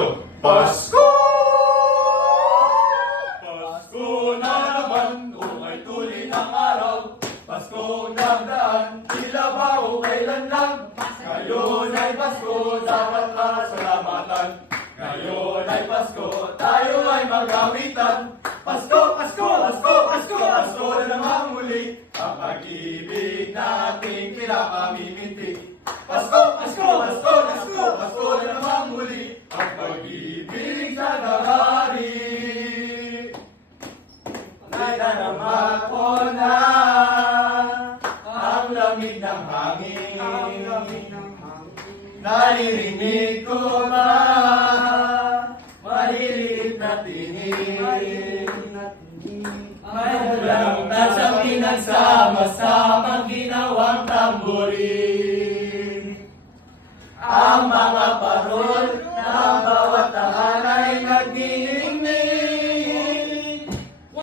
tayo. Pasko! Pasko na naman, umay tuloy ng araw. Pasko ng daan, tila ba o kailan lang. Ngayon ay Pasko, dapat masalamatan. Ngayon ay Pasko, tayo ay magawitan. Pasko, Pasko, Pasko, Pasko, Pasko na naman muli. Ang pag-ibig nating pinapamimiti. Pasko, Pasko, Pasko, Pasko, Pasko na naman muli. Ang pag-ibig sa dahari. Nadarama ko na ang lamig ng hangin. Naririnig ko na maliliit na tinig. May hulang na siyang pinagsama-samang ginawang tamborin. Ang mga parol ng bawat tahan ay nagdinig.